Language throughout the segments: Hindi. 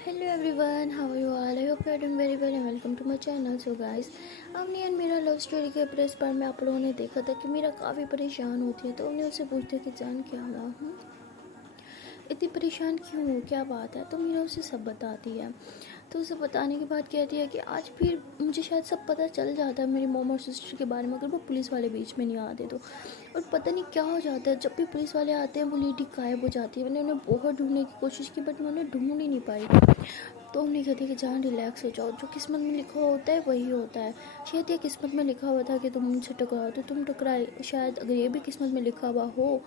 Hello everyone, how are you all? I hope you are doing very well and welcome to my channel. So guys, अमनी एंड मेरा लव स्टोरी के प्रेस पर में आप लोगों ने देखा था कि मेरा काफ़ी परेशान होती है, तो हमने उससे पूछते कि जान क्या हुआ, इतनी परेशान क्यों हो, क्या बात है। तो मीरा उसे सब बताती है। तो उसे बताने के बाद कहती है कि आज फिर मुझे शायद सब पता चल जाता है मेरी मॉम और सिस्टर के बारे में, अगर वो पुलिस वाले बीच में नहीं आते तो। और पता नहीं क्या हो जाता है, जब भी पुलिस वाले आते हैं वो लेडी गायब हो जाती है। मैंने उन्हें बहुत ढूंढने की कोशिश की बट मैं उन्हें ढूंढ ही नहीं पाई। तो हमने कहती है कि जान रिलैक्स हो जाओ, जो किस्मत में लिखा होता है वही होता है। शायद ये किस्मत में लिखा हुआ था कि तुम उनसे टकराओ तो तुम टकराए, शायद अगर ये भी किस्मत में लिखा हुआ हो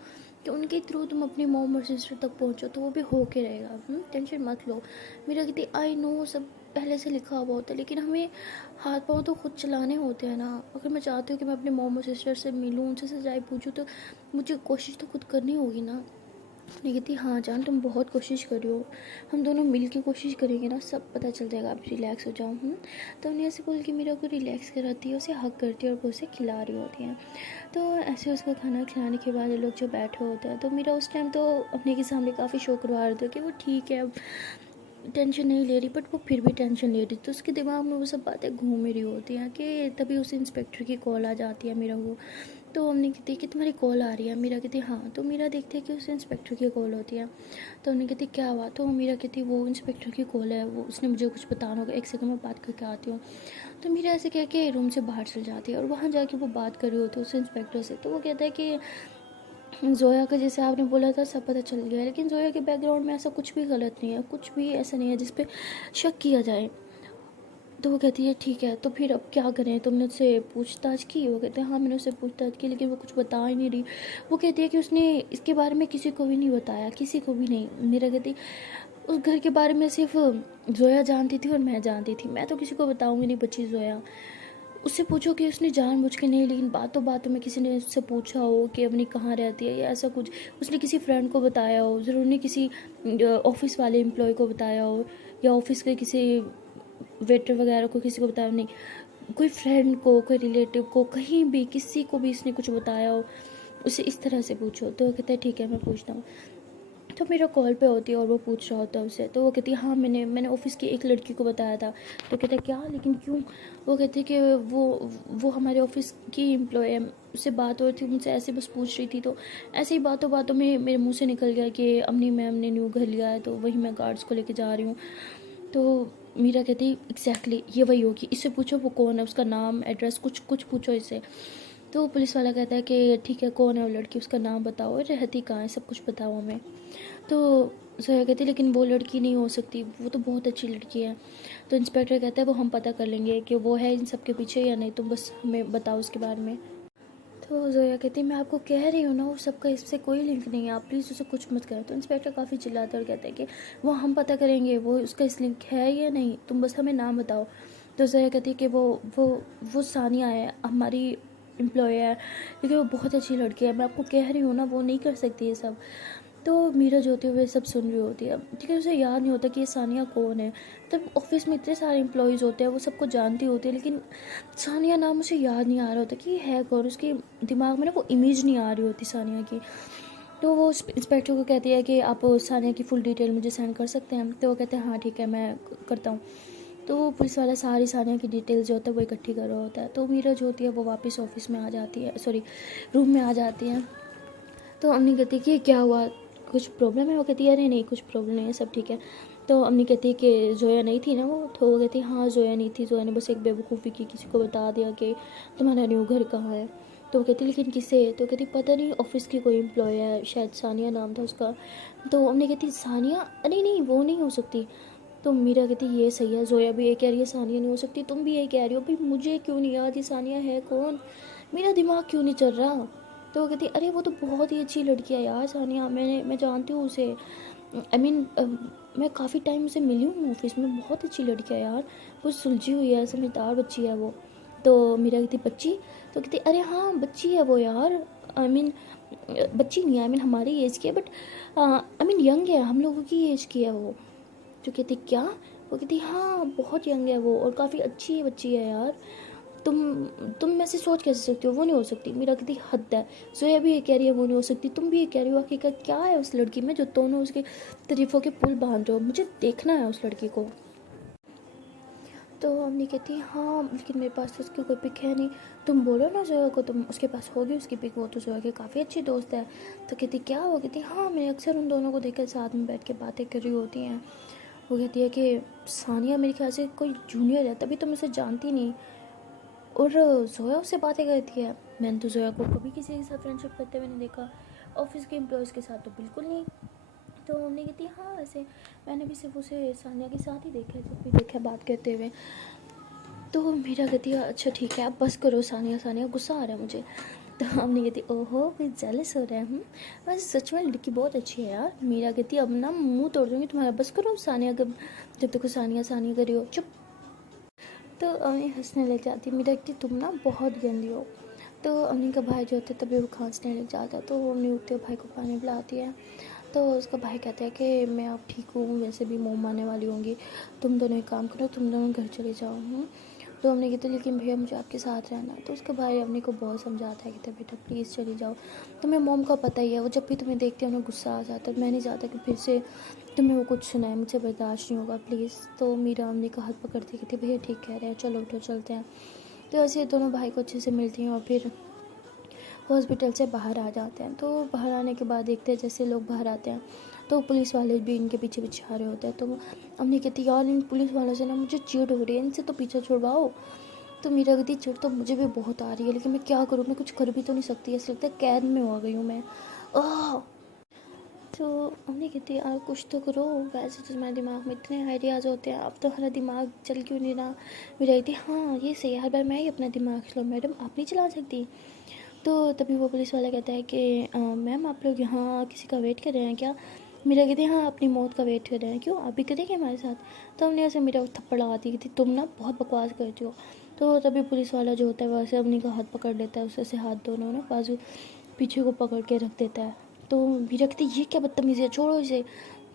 कि उनके थ्रू तुम अपनी मॉम और सिस्टर तक पहुंचो तो वो भी हो के रहेगा। टेंशन मत लो। मेरा कहती आई नो सब पहले से लिखा हुआ होता है, लेकिन हमें हाथ पाँव तो खुद चलाने होते हैं ना। अगर मैं चाहती हूँ कि मैं अपने मॉम और सिस्टर से मिलूँ, उनसे सच्चाई पूछूँ, तो मुझे कोशिश तो खुद करनी होगी ना। नहीं कहती हाँ जान तुम बहुत कोशिश करी हो, हम दोनों मिल के कोशिश करेंगे ना, सब पता चल जाएगा, आप रिलैक्स हो जाओ। तो उन्हें ऐसे बोल के मीरा को रिलैक्स कराती है, उसे हक करती है और वो उसे खिला रही होती हैं। तो ऐसे उसको खाना खिलाने के बाद ये लोग जो बैठे होते हैं, तो मीरा उस टाइम तो अपने के सामने काफ़ी शो करवा रहे थे कि वो ठीक है, अब टेंशन नहीं ले रही, बट वो फिर भी टेंशन ले रही। तो उसके दिमाग में वो सब बातें घूम रही होती हैं कि तभी उस इंस्पेक्टर की कॉल आ जाती है मीरा को। तो हमने कहती है कि तुम्हारी कॉल आ रही है, मीरा कहती हाँ। तो मीरा देखती है कि उस इंस्पेक्टर की कॉल होती है। तो हमने कहती क्या हुआ, तो मीरा कहती वो इंस्पेक्टर की कॉल है, वो उसने मुझे कुछ बताना होगा, एक सेकंड में बात करके आती हूँ। तो मीरा ऐसे कह के रूम से बाहर चल जाती है और वहाँ जाके वो बात कर रही होती है उस इंस्पेक्टर से। तो वो कहता है कि जोया का जैसे आपने बोला था सब पता चल गया है, लेकिन जोया के बैकग्राउंड में ऐसा कुछ भी गलत नहीं है, कुछ भी ऐसा नहीं है जिस पे शक किया जाए। तो वो कहती है ठीक है, तो फिर अब क्या करें, तुमने उससे पूछताछ की। वो कहते हैं हाँ मैंने उससे पूछताछ की, लेकिन वो कुछ बता ही नहीं रही। वो कहती है कि उसने इसके बारे में किसी को भी नहीं बताया, किसी को भी नहीं। मेरा कहती उस घर के बारे में सिर्फ जोया जानती थी और मैं जानती थी, मैं तो किसी को बताऊंगी नहीं बच्ची जोया। उससे पूछो कि उसने जानबूझ के नहीं, लेकिन बातों बातों में किसी ने उससे पूछा हो कि अपनी कहाँ रहती है या ऐसा कुछ, उसने किसी फ्रेंड को बताया हो, ज़रूर नहीं किसी ऑफिस वाले एम्प्लॉय को बताया हो या ऑफिस के किसी वेटर वगैरह को किसी को बताया हो, नहीं कोई फ्रेंड को, कोई रिलेटिव को, कहीं भी किसी को भी इसने कुछ बताया हो, उसे इस तरह से पूछो। तो वो कहता है ठीक है मैं पूछता हूँ। तो मेरा कॉल पे होती है और वो पूछ रहा होता है उससे। तो वो कहती है हाँ मैंने ऑफिस की एक लड़की को बताया था। तो कहता है क्या, लेकिन क्यों। वो कहती है कि वो हमारे ऑफिस की एम्प्लॉय है, उससे बात हो रही थी, मुझसे ऐसे बस पूछ रही थी, तो ऐसे ही बातों बातों में मेरे मुंह से निकल गया कि अम्नी मैम ने न्यू घर लिया है, तो वही मैं गार्ड्स को लेके जा रही हूँ। तो मीरा कहती एग्जैक्टली ये वही होगी, इससे पूछो वो कौन है, उसका नाम एड्रेस कुछ कुछ पूछो इससे। तो पुलिस वाला कहता है कि ठीक है कौन है वो लड़की, उसका नाम बताओ, रहती कहाँ है, सब कुछ बताओ हमें। तो जोया कहती लेकिन वो लड़की नहीं हो सकती, वो तो बहुत अच्छी लड़की है। तो इंस्पेक्टर कहता है वो हम पता कर लेंगे कि वो है इन सब के पीछे या नहीं, तुम बस हमें बताओ उसके बारे में। तो जोया कहती है मैं आपको कह रही हूँ ना वो सबका इससे कोई लिंक नहीं है, आप प्लीज़ उसे कुछ मत करो। तो इंस्पेक्टर काफ़ी चिल्लाते और कहते हैं कि वो हम पता करेंगे, वो उसका इस लिंक है या नहीं, तुम बस हमें नाम बताओ। तो जोया कहती है कि वो सानिया है, हमारी एम्प्लॉय है, लेकिन वो बहुत अच्छी लड़की है, मैं आपको कह रही हूँ ना वो नहीं कर सकती ये सब। तो मीरा जो होती है वो सब सुन रही होती है, ठीक है, उसे याद नहीं होता कि ये सानिया कौन है। तब ऑफिस में इतने सारे एम्प्लॉयज़ होते हैं, वो सबको जानती होती है, लेकिन सानिया नाम उसे याद नहीं आ रहा होता कि ये है कौन, उसके दिमाग में ना वो इमेज नहीं आ रही होती सानिया की। तो वो इंस्पेक्टर को कहती है कि आप सानिया की फुल डिटेल मुझे सेंड कर सकते हैं। तो वो कहते हैं हाँ ठीक है मैं करता हूँ। तो पुलिस वाला सारी सानिया की डिटेल्स जो होता है वो इकट्ठी कर रहा होता है। तो मीरा जो होती है वो वापस ऑफिस में आ जाती है, सॉरी रूम में आ जाती है। तो अम्मी कहती है कि क्या हुआ, कुछ प्रॉब्लम है। वो कहती है अरे नहीं कुछ प्रॉब्लम नहीं है, सब ठीक है। तो अम्मी कहती है कि जोया नहीं थी ना वो। तो वो कहती है हाँ जोया नहीं थी, जोया ने बस एक बेवकूफ़ी की, किसी को बता दिया कि तुम्हारा न्यू घर कहाँ है। तो वो कहती लेकिन किसे। तो कहती पता नहीं ऑफिस की कोई एम्प्लॉय है, शायद सानिया नाम था उसका। तो अम्मी कहती सानिया, अरे नहीं वो नहीं हो सकती। तो मीरा कहती ये सही है, जोया भी ये कह रही है सानिया नहीं हो सकती, तुम भी ये कह रही हो, भाई मुझे क्यों नहीं याद ये सानिया है कौन, मेरा दिमाग क्यों नहीं चल रहा। तो वो कहती अरे वो तो बहुत ही अच्छी लड़की है यार सानिया, मैं जानती हूँ उसे, आई मीन मैं काफ़ी टाइम से मिली हूँ ऑफिस में, बहुत अच्छी लड़की है यार, वो सुलझी हुई है, समझदार बच्ची है वो। तो मीरा कहती बच्ची। तो कहती अरे हाँ बच्ची है वो यार, आई मीन बच्ची नहीं है, आई मीन हमारी एज की है, बट आई मीन यंग है, हम लोगों की एज की है वो। तो कहती क्या। वो कहती हाँ बहुत यंग है वो और काफ़ी अच्छी बच्ची है यार। तुम में से सोच कैसे सकती हो, वो नहीं हो सकती। मीरा कहती हद है, जोया भी ये कह रही है वो नहीं हो सकती, तुम भी ये कह रही हो, हकीकत क्या है उस लड़की में जो दोनों उसके तारीफों के पुल बांध रहे हो, मुझे देखना है उस लड़की को। तो अम्मी कहती हाँ लेकिन मेरे पास तो उसकी कोई पिक है नहीं, तुम बोलो ना जोया को, तुम उसके पास होगी उसकी पिक, वो तो जोया की काफ़ी अच्छी दोस्त है। तो कहती क्या वो, कहती हाँ मैं अक्सर उन दोनों को देखकर साथ में बैठ के बातें कर रही होती हैं। वो कहती है कि सानिया मेरे ख्याल से कोई जूनियर है, तभी तुम उसे जानती नहीं, और जोया उससे बातें करती है। मैंने तो जोया को कभी किसी के साथ फ्रेंडशिप करते हुए नहीं देखा, ऑफिस के एम्प्लॉयज़ के साथ तो बिल्कुल नहीं। तो हमने कहती हाँ वैसे मैंने भी सिर्फ उसे सानिया के साथ ही देखा है, जब भी देखा बात करते हुए। तो मीरा कहती है अच्छा ठीक है अब बस करो सानिया, सानिया गुस्सा आ रहा है मुझे। तो हमने कहती ओहो कोई जेलस हो रहा है। वैसे सच में लड़की बहुत अच्छी है यार। मीरा कहती अब ना मुंह तोड़ दूँगी तुम्हारा, बस करो सानिया, जब तक सानिया सानिया करी हो चुप। तो अम्मी हंसने लग जाती, मीरा कहती तुम ना बहुत गंदी हो। तो अम्मी का भाई जो होता है तभी वो खांसने लग जाता है, तो वो अम्मी उठते हुए भाई को पानी पिलाती है। तो उसका भाई कहता है कि मैं अब ठीक हूँ, वैसे भी मोम आने वाली होंगी, तुम दोनों एक काम करो, तुम दोनों घर चले जाओ। तो हमने कहते लेकिन भैया मुझे आपके साथ रहना। तो उसका भाई अम्मी को बहुत समझाता है कि बेटा प्लीज़ चली जाओ, तुम्हें मोम का पता ही है, वो जब भी तुम्हें देखते हैं उन्हें गुस्सा आ जाता है, मैं नहीं चाहता कि फिर से तुम्हें वो कुछ सुनाए, मुझे बर्दाश्त नहीं होगा प्लीज़। तो मीरा अम्मी का हाथ पकड़ती कहती भैया ठीक कह रहे हैं, चलो उठो चलते हैं। तो ऐसे दोनों भाई को अच्छे से मिलती हैं और फिर हॉस्पिटल से बाहर आ जाते हैं। तो बाहर आने के बाद देखते हैं जैसे लोग बाहर आते हैं तो पुलिस वाले भी इनके पीछे पीछे आ रहे होते हैं। तो हमने कहती यार इन पुलिस वालों से ना मुझे चिढ़ हो रही है, इनसे तो पीछा छुड़वाओ। तो मीरा कहती चिढ़ तो मुझे भी बहुत आ रही है, लेकिन मैं क्या करूँ, मैं कुछ कर भी तो नहीं सकती, ऐसा लगता है कैद में हो गई हूँ मैं। आह! तो हमने कहती यार कुछ तो करो, वैसे तो तुम्हारे दिमाग में इतने आइडियाज़ होते हैं, अब तो हमारा दिमाग चल क्यों नहीं रहा। मेरा कहती हाँ ये सही, हर बार मैं ही अपना दिमाग चलाऊँ, मैडम आप नहीं चला सकती। तो तभी वो पुलिस वाला कहता है कि मैम आप लोग यहाँ किसी का वेट कर रहे हैं क्या। मीरा कहती है हाँ अपनी मौत का वेट कर रहे हैं, क्यों आप भी करेंगे हमारे साथ। तो हमने ऐसे मीरा को थप्पड़ लगाती थी तुम ना बहुत बकवास करती हो। तो तभी पुलिस वाला जो होता है वैसे अपनी का हाथ पकड़ लेता है, उससे हाथ दोनों ना बाजू पीछे को पकड़ के रख देता है। तो मीरा कहती ये क्या बदतमीज़ी है, छोड़ो इसे।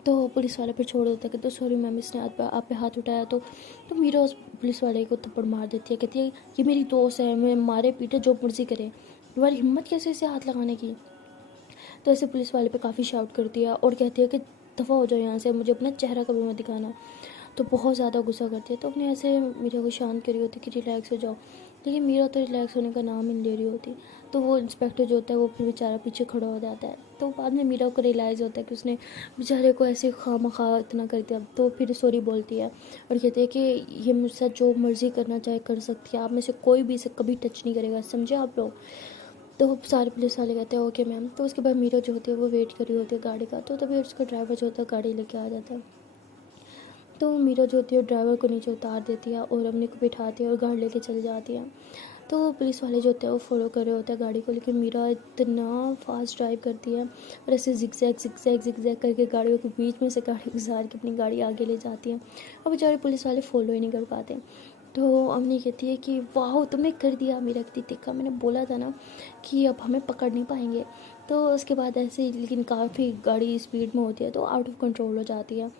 तो पुलिस वाला फिर छोड़ देता है, कहते सॉरी मैम इसने आप पे हाथ उठाया। तो मीरा उस पुलिस वाले को थप्पड़ मार देती है, कहती है ये मेरी दोस्त है, मैं मारे पीटे जो मर्जी करे, तुम्हारी हिम्मत कैसे इसे हाथ लगाने की। तो ऐसे पुलिस वाले पे काफ़ी शाउट करती है और कहती है कि दफ़ा हो जाओ यहाँ से, मुझे अपना चेहरा कभी मत दिखाना। तो बहुत ज़्यादा गुस्सा करती है। तो अपने ऐसे मीरा को शांत करी होती कि रिलैक्स हो जाओ, लेकिन मीरा तो रिलैक्स होने का नाम ही नहीं ले रही होती। तो वो इंस्पेक्टर जो होता है वो फिर बेचारा पीछे खड़ा हो जाता है। तो बाद में मीरा को रियलाइज़ होता है कि उसने बेचारे को ऐसे खामखा इतना कर दिया। तो फिर सॉरी बोलती है और कहती है कि ये मुझसे जो मर्ज़ी करना चाहे कर सकती है, आप में से कोई भी इसे कभी टच नहीं करेगा, समझे आप लोग। तो सारे पुलिस वाले कहते हैं ओके मैम। तो उसके बाद मीरा जो होती है वो वेट कर रही होती है गाड़ी का। तो तभी उसका ड्राइवर जो होता है गाड़ी लेके आ जाता है। तो मीरा जो होती है ड्राइवर को नीचे उतार देती है और अपने को बिठाती है और गाड़ी लेके चली जाती है। तो पुलिस वाले जो होते हैं वो फॉलो कर रहे होते हैं गाड़ी को, लेकिन मीरा इतना फास्ट ड्राइव करती है और ऐसे जिगजैग करके गाड़ियों के बीच में से गाड़ी गुजार के अपनी गाड़ी आगे ले जाती है और बेचारे पुलिस वाले फॉलो ही नहीं कर पाते। तो अम्मी कहती है कि वाह तुमने कर दिया। मीरा कहती देखा मैंने बोला था ना कि अब हमें पकड़ नहीं पाएंगे। तो उसके बाद ऐसे लेकिन काफ़ी गाड़ी स्पीड में होती है तो आउट ऑफ कंट्रोल हो जाती है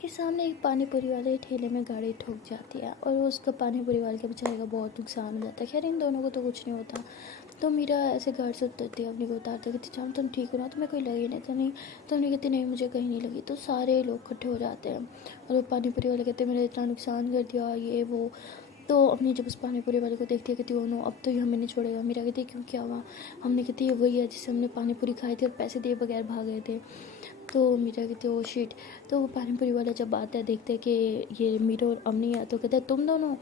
कि सामने एक पानी पूरी वाले ठेले में गाड़ी ठोक जाती है और उसका पानी पूरी वाले के बेचारे का बहुत नुकसान हो जाता है। खैर इन दोनों को तो कुछ नहीं होता। तो मीरा ऐसे घर से उतरती है, अपनी को उतारती कहती जान तुम ठीक हो ना, तुम्हें कोई लगी नहीं तो नहीं। तो उन्हें कहती नहीं मुझे कहीं नहीं लगी। तो सारे लोग इकट्ठे हो जाते हैं और वो पानी पूरी वाले कहते मेरा इतना नुकसान कर दिया ये वो। तो अपनी जब उस पानी पूरी वाले को देखती है कहती ओ नो अब तो ये हमें नहीं छोड़ेगा। मीरा कहती है क्यों क्या हुआ। हमने कहती ये वही है जिससे हमने पानी पूरी खाई थी और पैसे दिए बगैर भाग गए थे। तो मीरा कहती ओ शिट। तो वो पानी पूरी वाला जब आता है देखते हैं कि ये मीरा और अम्मी है तो कहता है तुम दोनों।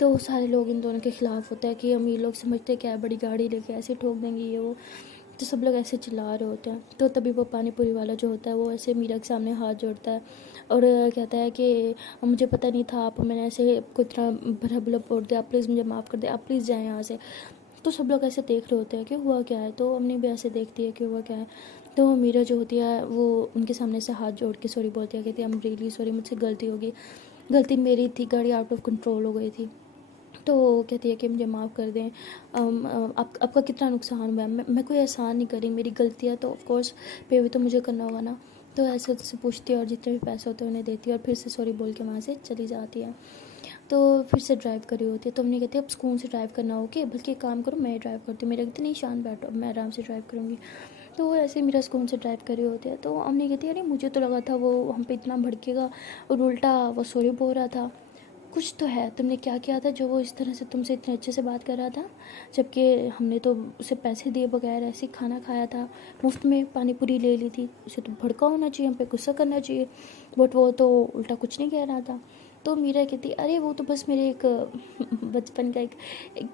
तो सारे लोग इन दोनों के खिलाफ होता है कि अमीर लोग समझते हैं क्या है बड़ी गाड़ी लेके ऐसे ठोक देंगे ये वो। तो सब लोग ऐसे चिल्ला रहे होते हैं। तो तभी वो पानी पूरी वाला जो होता है वो ऐसे मीरा के सामने हाथ जोड़ता है और कहता है कि मुझे पता नहीं था आप, मैंने ऐसे आपको इतना भला भला बोल दिया, आप प्लीज़ मुझे माफ़ कर दे, आप प्लीज़ जाएँ यहाँ से। तो सब लोग ऐसे देख रहे होते हैं कि हुआ क्या है। तो अम्मी भी ऐसे देखती है कि हुआ क्या है। तो मीरा जो होती है वो उनके सामने से हाथ जोड़ के सॉरी बोलती है, कहती है आई एम रियली सॉरी, मुझसे गलती होगी, गलती मेरी थी, गाड़ी आउट ऑफ कंट्रोल हो गई थी। तो कहती है कि मुझे माफ़ कर दें, आपका कितना नुकसान हुआ है, मैं कोई एहसान नहीं करी, मेरी गलती है तो ऑफ कोर्स पे भी तो मुझे करना होगा ना। तो ऐसे उससे पूछती है और जितने भी पैसे होते हैं उन्हें देती है और फिर से सॉरी बोल के वहाँ से चली जाती है। तो फिर से ड्राइव कर रही होती है। तो हमने कहती है अब सुकून से ड्राइव करना हो, बल्कि एक काम करो मैं ड्राइव करती हूँ। मेरा कहती नहीं शांत बैठो, मैं आराम से ड्राइव करूँगी। तो वो ऐसे मेरा सुकून से ड्राइव कर रही होती है। तो हमने कहती है अरे मुझे तो लगा था वो हम पे इतना भड़केगा और उल्टा वो सॉरी बोल रहा था। कुछ तो है, तुमने क्या किया था जो वो इस तरह से तुमसे इतने अच्छे से बात कर रहा था, जबकि हमने तो उसे पैसे दिए बगैर ऐसे ही खाना खाया था, मुफ्त में पानी पूरी ले ली थी। उसे तो भड़का होना चाहिए, हम पे गुस्सा करना चाहिए, बट वो तो उल्टा कुछ नहीं कह रहा था। तो मीरा कहती अरे वो तो बस मेरे एक बचपन का एक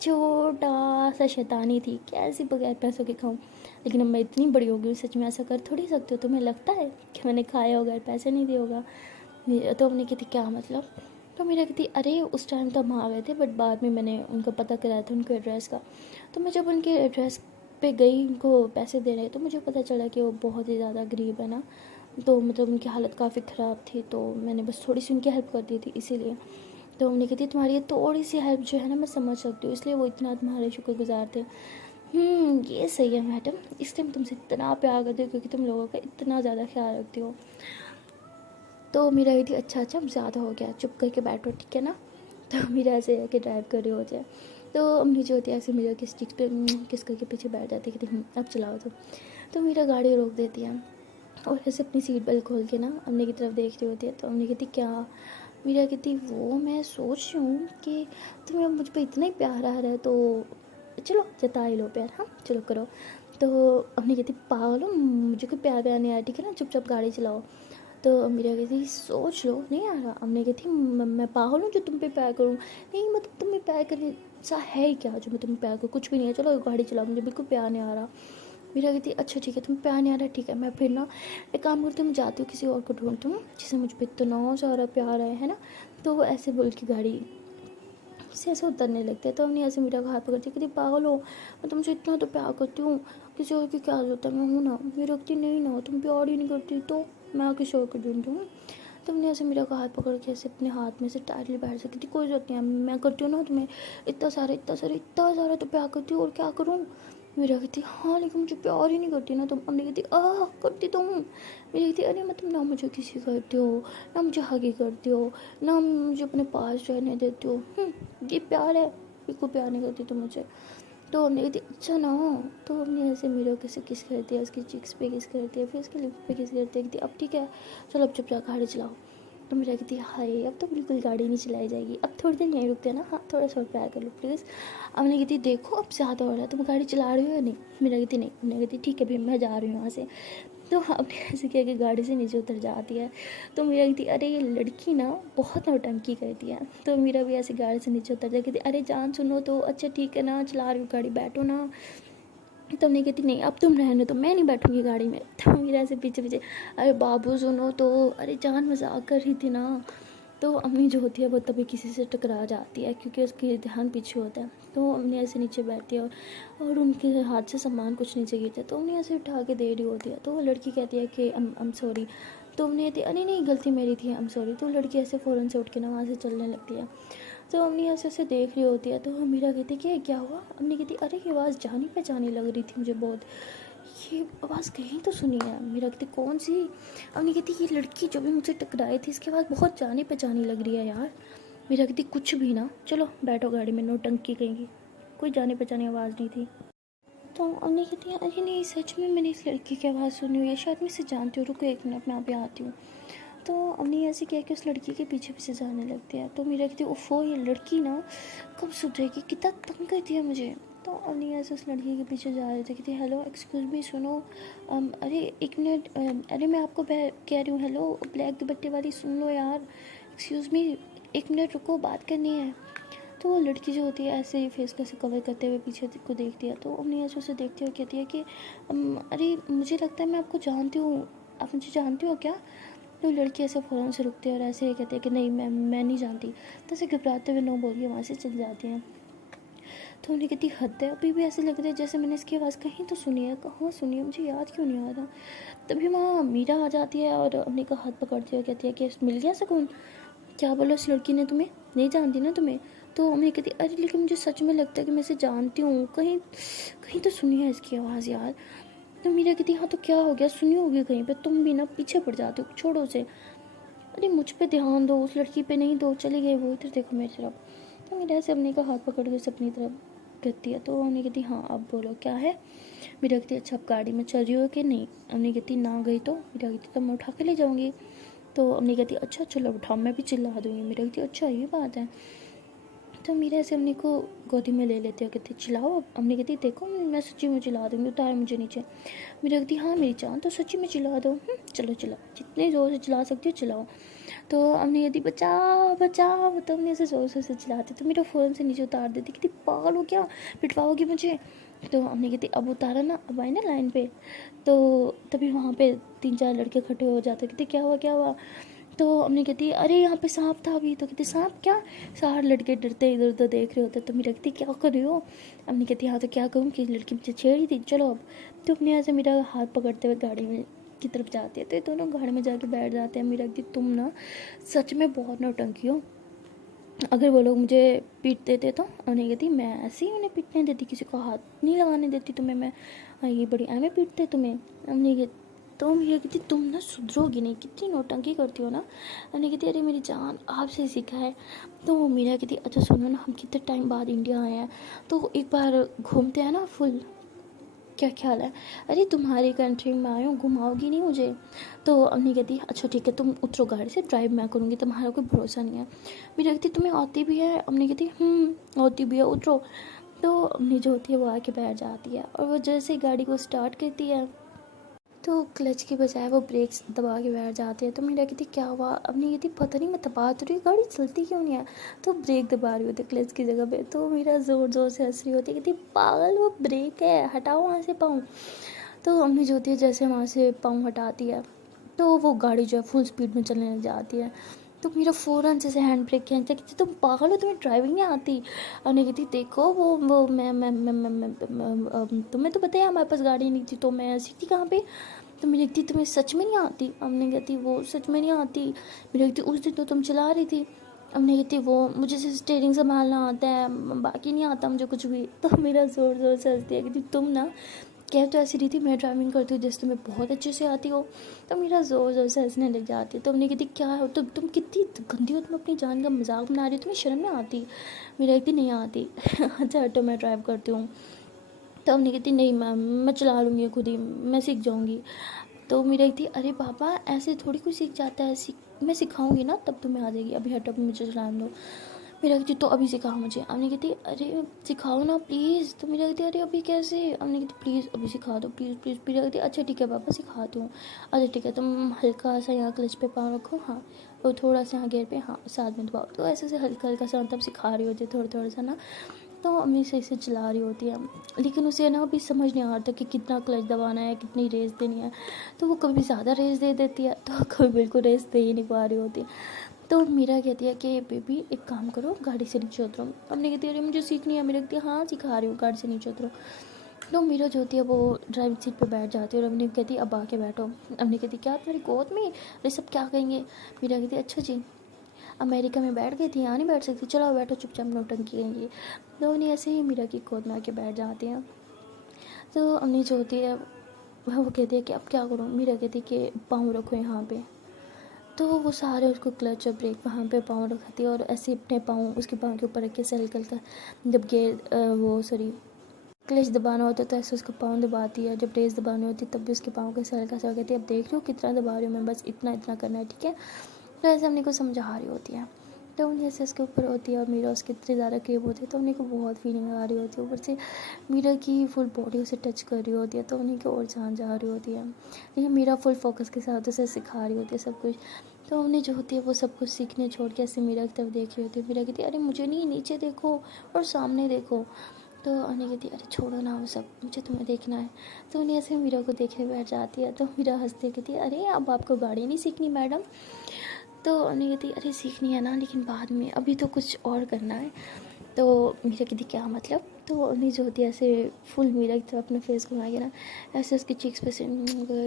छोटा सा शैतानी थी, कैसे बगैर पैसों के खाऊं, लेकिन अब मैं इतनी बड़ी हो गई सच में ऐसा कर थोड़ी सकती हो। तुम्हें लगता है कि मैंने खाया होगा पैसे नहीं दिए होगा। तो हमने कहती क्या मतलब। तो मेरा कहती अरे उस टाइम तो हम आ गए थे, बट बाद में मैंने उनका पता कराया था उनके एड्रेस का। तो मैं जब उनके एड्रेस पे गई उनको पैसे दे रहे, तो मुझे पता चला कि वो बहुत ही ज़्यादा गरीब है ना, तो मतलब उनकी हालत काफ़ी ख़राब थी। तो मैंने बस थोड़ी सी उनकी हेल्प कर दी थी इसीलिए। तो हमने कहती तुम्हारी ये थोड़ी सी हेल्प जो है ना मैं समझ सकती हूँ, इसलिए वो इतना तुम्हारे शुक्रगुजार थे। ये सही है मैडम, इस टाइम तुमसे इतना प्यार करती हो क्योंकि तुम लोगों का इतना ज़्यादा ख्याल रखती हो। तो मेरा ये थी अच्छा अब ज़्यादा हो गया, चुप करके बैठो ठीक है ना। तो मेरा ऐसे है कि ड्राइव कर रही होती है। तो अम्मी जो होती है ऐसे मेरा किस चीज़ पे किस करके पीछे बैठ जाती है कि अब चलाओ। तो मेरा गाड़ी रोक देती है और ऐसे अपनी सीट बेल्ट खोल के ना अम्मी की तरफ देख रही होती है। तो अम्मी कहती क्या। मेरा कहती वो मैं सोच रही हूँ कि तुम्हें मुझ पर इतना ही प्यार आ रहा है तो चलो जता ही लो प्यार, हाँ चलो करो। तो अम्मी कहती पागल हो, मुझे कोई प्यार नहीं आया ठीक है ना, चुपचाप गाड़ी चलाओ। तो मेरा कहती सोच लो नहीं आ रहा। हमने कहती मैं पागल हूँ जो तुम पे प्यार करूँ, नहीं मतलब तुम्हें प्यार करने सा है ही क्या जो मैं तुम्हें प्यार करूँ, कुछ भी नहीं है, चलो गाड़ी चलाओ, मुझे बिल्कुल प्यार नहीं आ रहा। मेरा कहती अच्छा ठीक है तुम्हें प्यार नहीं आ रहा ठीक है, मैं फिर ना एक काम करती हूँ, मैं जाती हूँ किसी और को ढूंढती हूँ जिसे मुझ पर इतना सारा प्यार है ना। तो वो ऐसे बोल के गाड़ी से ऐसे उतरने लगते हैं। तो हमने ऐसे मेरा हाथ पकड़ती कहती पागल हो, मैं तुमसे इतना तो प्यार करती हूँ, किसी और की क्या जरूरत है, मैं हूँ ना। मेरी रखती नहीं ना, तुम प्यार ही नहीं करती तो मैं किसी और को ढूंढती हूँ। तो हमने ऐसे मेरा हाथ पकड़ के ऐसे अपने हाथ में से टाइटली बैठ सकती थी, कोई जरूरत नहीं है, मैं करती हूँ ना तुम्हें इतना सारा तो प्यार करती हूँ और क्या करूँ। मेरा कहती हाँ लेकिन मुझे प्यार ही नहीं करती ना तुम। हमने कहती करती तो हूँ। मेरी कहती अरे मतलब ना मुझे किसी करती हो, ना मुझे हगी करती हो, ना मुझे अपने पास रहने देती हो, ये प्यार है, बिल्कुल प्यार नहीं करती तुम मुझे। तो हमने कहती अच्छा ना। तो हमने ऐसे मेरे को किस करती है, उसकी चिक्स पे किस करती है, फिर उसके लिप पे किस करती है, कहती अब ठीक है चलो अब चुपचाप गाड़ी चलाओ। तो मेरा कहती है हाय अब तो बिल्कुल गाड़ी नहीं चलाई जाएगी, अब थोड़ी देर नहीं रुकते ना, हाँ थोड़ा सा और प्यार कर लो प्लीज़। अब मैंने कहती देखो अब ज़्यादा हो रहा है, तुम गाड़ी चला रही हो या नहीं। मेरा कहती नहीं। मैंने कहती ठीक है भैया मैं जा रही हूँ यहाँ से। तो हमने ऐसे किया कि गाड़ी से नीचे उतर जाती है। तो मेरा कहती अरे ये लड़की ना बहुत नौटंकी करती है। तो मेरा भी ऐसे गाड़ी से नीचे उतर जाती, कहती अरे जान सुनो तो, अच्छा ठीक है ना चला रही हूँ गाड़ी बैठो ना। तो हमने कहती नहीं अब तुम रहने तो मैं नहीं बैठूंगी गाड़ी में। तो मेरा ऐसे पीछे पीछे अरे बाबू सुनो तो, अरे जान मजाक कर रही थी ना। तो अम्मी जो होती है वो तभी किसी से टकरा जाती है क्योंकि उसकी ध्यान पीछे होता है। तो अम्मी ऐसे नीचे बैठती है और उनके हाथ से सामान कुछ नीचे गिरता है, तो उन्हें ऐसे उठा के दे रही होती है। तो वो लड़की कहती है कि अम सॉरी। तो हमने कहती अरे नहीं गलती मेरी थी अम सॉरी। तो लड़की ऐसे फ़ौरन से उठ के ना वहाँ से चलने लगती है। तो अम्मी ऐसे ऐसे देख रही होती है। तो मीरा कहती कि क्या हुआ। अम्मी कहती अरे ये आवाज़ जानी पहचानी लग रही थी मुझे बहुत, ये आवाज़ कहीं तो सुनी है। मेरा कहती कौन सी। अम्मी कहती ये लड़की जो भी मुझसे टकराई थी इसकी आवाज़ बहुत जानी पहचानी लग रही है यार। मेरा कहती कुछ भी ना, चलो बैठो गाड़ी में, नौटंकी कहेंगी, कोई जानी पहचानी आवाज़ नहीं थी। तो अम्मी कहती है अरे नहीं सच में मैंने इस लड़की की आवाज़ सुनी हुई है, शायद मैं इसे जानती हूँ, रुको एक मिनट मैं यहाँ पे आती हूँ। तो अम्मी ऐसे किया कि उस लड़की के पीछे पीछे जाने लगती है। तो मेरा कहती उफ़ो ये लड़की ना कब सुधरेगी, कितना तंग करती है मुझे। तो अम्मी ऐसे उस लड़की के पीछे जा रहे थे, कहती हेलो एक्सक्यूज़ मी सुनो, अरे एक मिनट, अरे मैं आपको कह रही हूँ हेलो ब्लैक दुपट्टे वाली सुन लो यार, एक्सक्यूज़ मी एक मिनट रुको बात करनी है। तो वो लड़की जो होती है ऐसे ही फेस को ऐसे कवर करते हुए पीछे को देखती है। तो अम्मी ऐसे उसे देखते हुए कहती है कि अरे मुझे लगता है मैं आपको जानती हूँ, आप मुझे जानती हो क्या। तो लड़की ऐसे फ़ौरन से रुकती है और ऐसे ही कहती है कि नहीं मैं नहीं जानती। तो ऐसे घबराते हुए नो बोल के वहाँ से चल जाती हैं। तो उन्हें कहती हद है, अभी भी ऐसे लग रहा है जैसे मैंने इसकी आवाज़ कहीं तो सुनी है, कहाँ सुनी है, मुझे याद क्यों नहीं आ रहा। तभी वहाँ मीरा आ जाती है और अम्मी का हाथ पकड़ती है, कहती है कि मिल गया सुकून, क्या बोला उस लड़की ने तुम्हें, नहीं जानती ना तुम्हें। तो अम्मी कहती अरे लेकिन मुझे सच में लगता है कि मैं इसे जानती हूँ, कहीं कहीं तो सुनी है इसकी आवाज़ यार। तो मीरा कहती हाँ तो क्या हो गया, सुनी होगी कहीं पे, तुम भी ना पीछे पड़ जाती हो, छोड़ो उसे। अरे मुझ पे ध्यान दो, उस लड़की पे नहीं दो, चली गई वो, इधर देखो मेरी तरफ। तो मेरा ऐसे अम्मी का हाथ पकड़ के उसे अपनी तरफ कहती है। तो अम्मी कहती हाँ अब बोलो क्या है। मेरा कहती अच्छा आप गाड़ी में चल रही हो कि नहीं। अम्मी कहती ना गई तो। मेरा कहती तो मैं उठा के ले जाऊँगी। तो अम्मी कहती अच्छा चलो उठाओ, मैं भी चिल्ला दूँगी। मेरा कहती अच्छा ये बात है। तो मीरा ऐसे अम्मी को गोदी में ले लेते हो, कहती चिल्लाओ अब। अम्मी कहती देखो मैं सच्ची में चिल्ला दूँगी, उतार मुझे नीचे। मेरा कहती हाँ मेरी जान तो सच्ची में चिल्ला दो। चलो चिल्लाओ, जितने ज़ोर से चिल्ला सकती हो चिल्लाओ। तो अम्मी कहती बचाओ बचाओ। तो अम्मी ऐसे ज़ोर से चिल्लाती तो मेरा फ़ौरन से नीचे उतार देती, कहती पागल हो क्या, पिटवाओगी मुझे। तो अम्मी कहती अब उतारा ना, अब आए ना लाइन पे। तो तभी वहाँ पे 3-4 लड़के खड़े हो जाते, कहते क्या हुआ क्या हुआ। तो अम्मी कहती अरे यहाँ पे सांप था अभी। तो कहती सांप क्या। सारे लड़के डरते इधर उधर देख रहे होते। तो मेरी कहती क्या कर रही हो। अम्मी कहती हाँ तो क्या करूँ कि लड़की मुझे छेड़ी थी, चलो अब। तो अपने यहाँ से मेरा हाथ पकड़ते हुए गाड़ी में की तरफ जाती है। तो ये दोनों गाड़ी में जाके बैठ जाते हैं। मेरी कहती तुम ना सच में बहुत नौटंकी हो, अगर वो लोग मुझे पीट देते तो। उन्हें कहती मैं ऐसे ही उन्हें पीटने देती, किसी को हाथ नहीं लगाने देती तुम्हें मैं, ये बड़ी एम पीटते तुम्हें। हमने कहती तो मेरी कहती तुम ना सुधरोगी नहीं, कितनी नौटंकी करती हो ना। हमने कहती अरे मेरी जान आपसे सीखा है। तो मेरा कहती अच्छा सुनो ना, हम कितने टाइम बाद इंडिया आए हैं तो एक बार घूमते हैं ना फुल, क्या ख्याल है। अरे तुम्हारी कंट्री में आए हो, घुमाओगी नहीं मुझे। तो अम्मी कहती अच्छा ठीक है तुम उतरो गाड़ी से, ड्राइव मैं करूँगी, तुम्हारा कोई भरोसा नहीं है। मेरी कहती तुम्हें आती भी है। अम्मी कहती आती भी है, उतरो। तो अम्मी जो होती है वो आके बैठ जाती है और वो जैसे ही गाड़ी को स्टार्ट करती है तो क्लच की बजाय वो ब्रेक्स दबा के बैठ जाते हैं। तो मेरा कहती क्या हुआ। अम्मी कहती पता नहीं मैं दबा तो रही हूँ, गाड़ी चलती क्यों नहीं है। तो ब्रेक दबा रही होती क्लच की जगह पे। तो मेरा ज़ोर ज़ोर से हंस रही होती, कहती पागल वो ब्रेक है, हटाओ वहाँ से पाँव। तो अम्मी जो होती है जैसे वहाँ से पाँव हटाती है तो वो गाड़ी जो है फुल स्पीड में चलने लग जाती है। तो मेरा फ़ौरन से हैंड ब्रेक खींचता, कहती तुम पागल हो, तुम्हें ड्राइविंग नहीं आती। और नहीं कहती देखो वो मैं तुम्हें तो पता है हमारे पास गाड़ी नहीं थी तो मैं सीखती कहाँ पे। तो मेरी कहती तुम्हें सच में नहीं आती। हमने कहती वो सच में नहीं आती। मेरी कहती उस दिन तो तुम चला रही थी। हमने कहती वो मुझे सिर्फ स्टीयरिंग संभालना आता है, बाकी नहीं आता मुझे कुछ भी। तो मेरा ज़ोर ज़ोर से हंसती है, कहती तुम ना कह तो ऐसी रही थी मैं ड्राइविंग करती हूँ जैसे तुम्हें बहुत अच्छे से आती हो। तो मेरा ज़ोर ज़ोर से हंसने लग जाती है। तो हमने कहती क्या है तुम कितनी गंदी हो, तुम अपनी जान का मजाक बना रही हो, तुम्हें शर्म नहीं आती। मेरा कहती नहीं आती। अच्छा हटो मैं ड्राइव करती हूँ। तो हमने कहती नहीं मैम मैं चला लूँगी खुद ही, मैं सीख जाऊँगी। तो मेरी थी अरे पापा ऐसे थोड़ी कोई सीख जाता है, मैं सिखाऊंगी ना तब तुम्हें आ जाएगी, अभी हटो अभी मुझे चलाने दो। मेरा कहती तो अभी सिखाओ मुझे। हमने कहती अरे सिखाओ ना प्लीज़। तो मेरा कहती अरे अभी कैसे। हमने कहती प्लीज़ अभी सिखा दो प्लीज़ प्लीज़। मेरा कहती अच्छा ठीक है पापा सिखाती हूँ। अच्छा ठीक है तुम हल्का सा यहाँ क्लच पे पाँव रखो, हाँ और थोड़ा सा यहाँ गेयर पे, हाँ साथ में दबाओ। तो ऐसे से हल्का हल्का सा मतलब सिखा रही होती है थोड़ा थोड़ा सा ना। तो अम्मी सही से चला रही होती है लेकिन उसे ना अभी समझ नहीं आ रहा कि कितना क्लच दबाना है, कितनी रेस देनी है। तो वो कभी ज़्यादा रेस दे देती है तो कभी बिल्कुल रेस दे ही नहीं पा रही होती। तो मीरा कहती है कि बेबी एक काम करो गाड़ी से नीचे उतरो। हमने कहती है अरे मुझे सीखनी है। मेरी कहती है हाँ सिखा रही हूँ, गाड़ी से नीचे उतरो। तो मीरा जो होती है वो ड्राइविंग सीट पे बैठ जाती है और अम्मी कहती है अब आके बैठो। अम्मी कहती क्या तुम्हारी गोद में, अरे सब क्या कहेंगे। मीरा कहती है अच्छा जी अमेरिका में बैठ गई थी यहाँ नहीं बैठ सकती, चलो बैठो चुपचाप नौटंकी करेंगी। तो उन्हें ऐसे ही मीरा की गोद में आके बैठ जाती हैं। तो अम्मी जो होती है वो कहती है कि अब क्या करूँ। मीरा कहती है कि पाँव रखो यहाँ पे। तो वो सारे उसको क्लच और ब्रेक वहाँ पे पाँव रखती है और ऐसे अपने पाँव उसके पाँव के ऊपर रख के से हल्का जब वो सॉरी क्लच दबाना होता है तो ऐसे उसका पाँव दबाती है, जब रेस दबानी होती है तब भी उसके पाँव के से हल्का सा कहती है अब देख लो कितना दबा रही हूँ मैं, बस इतना इतना करना है ठीक है। तो ऐसे हमने को समझा रही होती है। तो उन्हें ऐसे उसके ऊपर होती है और मीरा उसके इतने ज़्यादा करीब होती है तो उन्हें को बहुत फीलिंग आ रही होती है। ऊपर से मीरा की फुल बॉडी उसे टच कर रही होती है तो उन्हें की और जान जा रही होती है। लेकिन मीरा फुल फोकस के साथ उसे सिखा रही होती है सब कुछ। तो उन्हें जो होती है वो सब कुछ सीखने छोड़ के ऐसे मीरा की तरफ देख रही होती है। मीरा कहती है अरे मुझे नहीं, नीचे देखो और सामने देखो। तो उन्हें कहती है अरे छोड़ो ना वो सब, मुझे तुम्हें देखना है। तो उन्हें ऐसे मीरा को देखने बैठ जाती है। तो मीरा हंसती कहती है अरे अब आपको गाड़ी नहीं सीखनी मैडम। तो उन्हें कहती अरे सीखनी है ना लेकिन बाद में, अभी तो कुछ और करना है। तो मीरा कहती क्या मतलब। तो उन्हें जो होती है ऐसे फुल मीरा की तरफ अपने फेस घुमा के ना ऐसे उसकी चीक्स पे से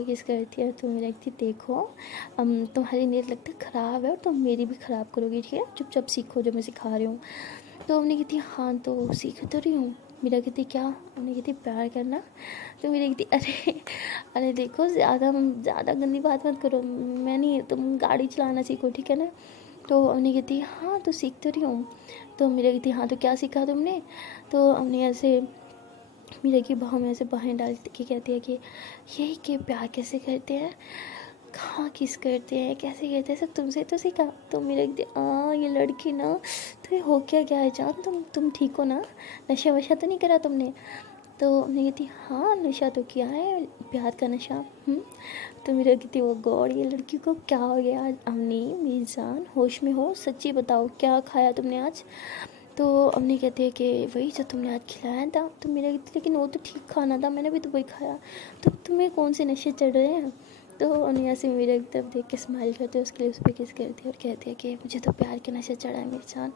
किस करती है। तो मीरा कहती देखो तुम्हारी नीयत लगता है ख़राब है और तुम मेरी भी ख़राब करोगी ठीक है, चुपचाप सीखो जो मैं सिखा रही हूँ। तो हमने कहती हाँ तो सीख तो रही हूँ। मीरा कहती क्या? हमने कहती प्यार करना। तो मीरा कहती अरे अरे देखो ज़्यादा गंदी बात मत करो, मैं नहीं, तुम गाड़ी चलाना सीखो, ठीक है ना। तो हमने कहती हाँ तो सीख तो रही हूँ। तो मीरा कहती हाँ तो क्या सीखा तुमने? तो हमने ऐसे मीरा की बाहों में ऐसे बाहें डाल के कहती है कि यही कि प्यार कैसे करते हैं, कहाँ किस करते हैं, कैसे कहते हैं, सब तुमसे तो सीखा। तो मेरे ये लड़की ना, तो ये हो क्या गया है जान, तुम ठीक हो ना, नशा वशा तो नहीं करा तुमने? तो हमने कहती हाँ नशा तो किया है, प्यार का नशा। तो मेरा कहती वो गॉड ये लड़की को क्या हो गया आज? हमने मेरी जान होश में हो, सच्ची बताओ क्या खाया तुमने आज? तो अम्मी कहती है कि वही जो तुमने आज खिलाया था। तो मेरा कहती लेकिन वो तो ठीक खाना था, मैंने भी तो वही खाया, तो तुम्हें कौन से नशे चढ़ रहे हैं? तो अनिया से मेरे तरफ देख के स्माइल करते हैं, उसके लिए उस पर किस करती है और कहती है कि मुझे तो प्यार के नशे चढ़ा है मेरी जान।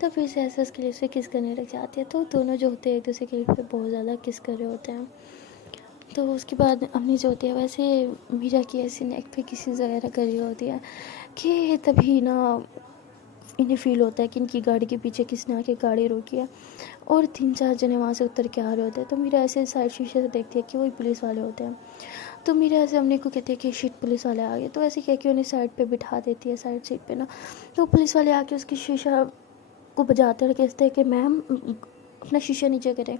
तो फिर से ऐसे उसके लिए उस पर किस करने लग जाती है। तो दोनों जो होते हैं एक दूसरे के लिए बहुत ज़्यादा किस कर रहे होते हैं। तो उसके बाद अम्मी जो होती है वैसे मीरा की ऐसी नेक पे किसी वगैरह कर रही होती है कि तभी ना इन्हें फ़ील होता है कि इनकी गाड़ी के पीछे किसने आके गाड़ी रोकी है और 3-4 जने वहाँ से उतर के आ रहे होते हैं। तो मीरा ऐसे साइड शीशे से देखती है कि वही पुलिस वाले होते हैं। तो मीरा ऐसे अम्मी को कहती है कि शिट पुलिस वाले आ गए। तो ऐसे कह के उन्हें साइड पे बिठा देती है, साइड सीट पे ना। तो पुलिस वाले आके उसकी शीशा को बजाते और कहते हैं कि मैम अपना शीशा नीचे करें।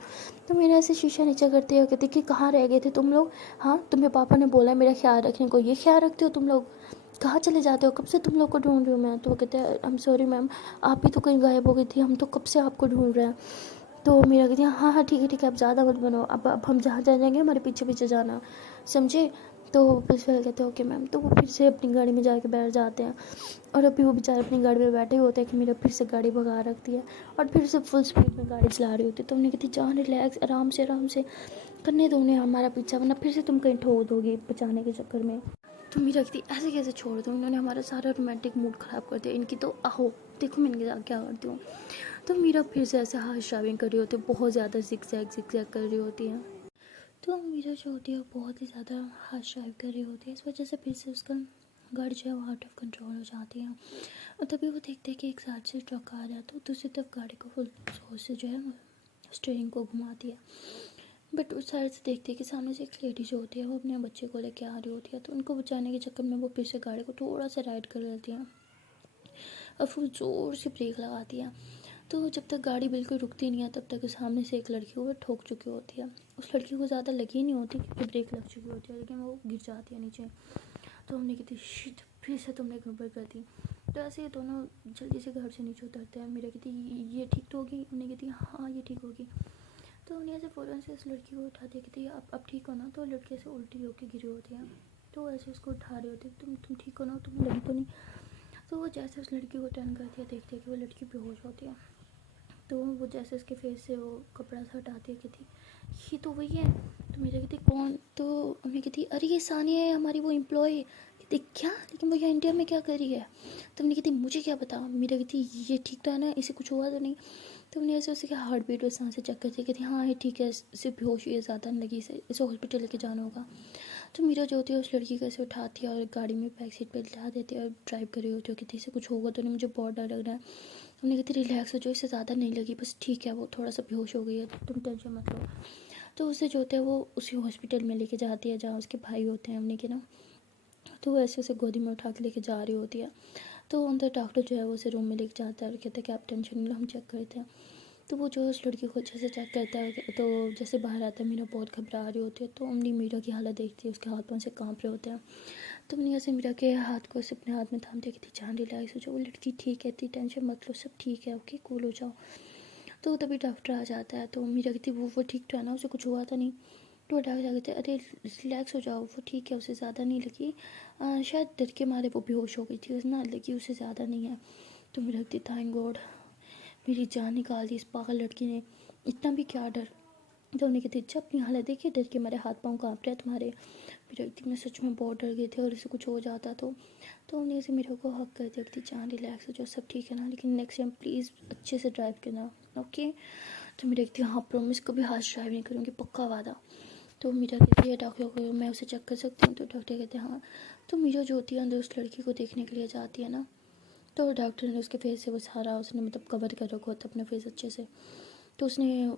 तो मेरा ऐसे शीशा नीचे करते हुए कहते कि कहाँ रह गए थे तुम लोग? हाँ तुम्हें पापा ने बोला मेरा ख्याल रखने को, ये ख्याल रखते हो तुम लोग? कहाँ चले जाते हो, कब से तुम लोग को ढूंढ रही हूँ मैं। तो वो कहते हैं आई एम सॉरी मैम, आप भी तो कहीं गायब हो गई थी, हम तो कब से आपको ढूंढ रहे हैं। तो मेरा कहती है हाँ हाँ ठीक है, अब ज़्यादा मत बनो, अब हम जहाँ जाएंगे हमारे पीछे पीछे जाना, समझे? तो पुलिस वाले कहते हैं ओके मैम। तो वो फिर से अपनी गाड़ी में जाके बैठ जाते हैं और अभी वो बेचारे अपनी गाड़ी में बैठे होते हैं कि मेरा फिर से गाड़ी भगा रखती है और फिर से फुल स्पीड में गाड़ी चला रही होती है। तो उन्हें कहती जान रिलैक्स, आराम से करने दो उन्हें हमारा पीछा, वरना फिर से तुम कहीं ठोक दोगी बचाने के चक्कर में। तो मेरा कहती ऐसे कैसे छोड़ दो, उन्होंने हमारा सारा रोमांटिक मूड ख़राब कर दिया इनकी, तो आहो देखो मैं इनके साथ क्या करती हूँ। तो मीरा फिर से ऐसे हाथ ड्राइविंग कर रही होती है, बहुत ज़्यादा जिग-जैग कर रही होती है। तो मीरा जो होती है बहुत ही ज़्यादा हाथ ड्राइव कर रही होती है, इस वजह से फिर से उसका गाड़ी जो है वो आउट ऑफ कंट्रोल हो जाती है। और तभी वो देखते हैं कि एक साइड से ट्रक आ रहा है, तो दूसरी तरफ गाड़ी को फुल जोर से जो है स्टीयरिंग को घुमाती है। बट उस साइड से देखते हैं कि सामने से एक लेडी जो होती है वो अपने बच्चे को लेके आ रही होती है। तो उनको बचाने के चक्कर में वो फिर से गाड़ी को थोड़ा सा राइड कर लेती है और फुल ज़ोर से ब्रेक लगाती है। तो जब तक गाड़ी बिल्कुल रुकती नहीं है तब तक सामने से एक लड़की को वो ठोक चुकी होती है। उस लड़की को ज़्यादा लगी नहीं होती क्योंकि ब्रेक लग चुकी होती है, लेकिन वो गिर जाती है नीचे। तो हमने कहती शिट फिर से तुमने गड़बड़ कर दी। तो ऐसे ये दोनों जल्दी से घर से नीचे उतरते हैं। मेरा कहती ये ठीक तो होगी? उन्हें कहती हाँ ये ठीक होगी। तो उन्हें ऐसे फ़ौरन से इस लड़की को उठाती है, कहती अब ठीक हो ना? तो लड़की ऐसे उल्टी होकर गिरी होती है। तो ऐसे उसको उठा रही होती है, तुम ठीक हो ना, तुम्हें लगी तो नहीं? तो वो जैसे उस लड़की को टर्न करती है देखती है कि वो लड़की बेहोश होती है। तो वो जैसे उसके फेस से वो कपड़ा सा हटाती है, कहती ये तो वही है। तो मेरे कहती कौन? तो मम्मी कहती अरे ये सानिया है हमारी वो एम्प्लॉय। कहती क्या, लेकिन वो यहाँ इंडिया में क्या कर रही है? तो मैंने कहती मुझे क्या पता। मेरा कहती ये ठीक तो है ना, इसे कुछ हुआ तो नहीं? तो हमने ऐसे उसके हार्ट बीट और सांसें चेक करती, कहती हाँ ये ठीक है, सिर्फ बेहोश हुई है, ज़्यादा नहीं लगी, इसे हॉस्पिटल लेके जाना होगा। तो मीरा जो होती है उस लड़की को ऐसे उठाती है और गाड़ी में बैक सीट पर लिटा देती है और ड्राइव कर रही होती है, कहती इसे कुछ होगा तो नहीं, मुझे बहुत डर लग रहा है। हमने कहती रिलैक्स हो जाओ, इससे ज़्यादा नहीं लगी, बस ठीक है, वो थोड़ा सा बेहोश हो गई है, तुम टेंशन मत लो। तो उसे जो होता है वो उसी हॉस्पिटल में लेके जाती है जहाँ उसके भाई होते हैं हमने के ना। तो वो ऐसे उसे गोदी में उठा के लेके जा रही होती है। तो अंदर डॉक्टर जो है वो उसे रूम में लेके जाता है और कहता है कि आप टेंशन नहीं लो, हम चेक करते हैं। तो वो जो उस लड़की को अच्छे से चेक करता है, तो जैसे बाहर आता है मीरा बहुत घबरा रही होती है। तो अम्मी मीरा की हालत देखती है, उसके हाथ पाँव से काँप रहे होते हैं। तो मैंने ऐसे मीरा के हाथ को ऐसे अपने हाथ में थाम दिया कि जान रिलैक्स हो जाओ, वो लड़की ठीक है, इतनी टेंशन मत लो, सब ठीक है, ओके कूल हो जाओ। तो तभी डॉक्टर आ जाता है। तो मीरा कहती वो ठीक तो है ना, उसे कुछ हुआ था नहीं? तो डॉक्टर कहते अरे रिलैक्स हो जाओ, वो ठीक है, उसे ज़्यादा नहीं लगी, शायद डर के मारे वो बेहोश हो गई थी, उसे ना लगी, उसे ज़्यादा नहीं है। तो मीरा कहती थैंक गॉड, मेरी जान निकाल दी इस पागल लड़की ने, इतना भी क्या डर। तो उन्हें कहती अच्छा अपनी हालत देखिए, डर के मारे हाथ पाँव काँप रहे हैं तुम्हारे। मेरा कहती मैं सच में बहुत डर गई थी, और इसे कुछ हो जाता तो उन्हें ऐसे मेरे को हक कर दिया, कहती जान रिलैक्स हो जाओ, सब ठीक है ना, लेकिन नेक्स्ट टाइम प्लीज़ अच्छे से ड्राइव करना, ओके? तो मेरा कहती हाँ प्रॉमिस, कभी हाथ ड्राइव नहीं करूँगी, पक्का वादा। तो मीरा कहती है डॉक्टर को मैं उसे चेक कर सकती हूँ? तो डॉक्टर कहते हैं हाँ। तो मीरा जो होती है अंदर उस लड़की को देखने के लिए जाती है ना। तो डॉक्टर ने उसके फेस से वो सारा उसने मतलब कवर कर रखा होता अपना फेस अच्छे से। तो उसने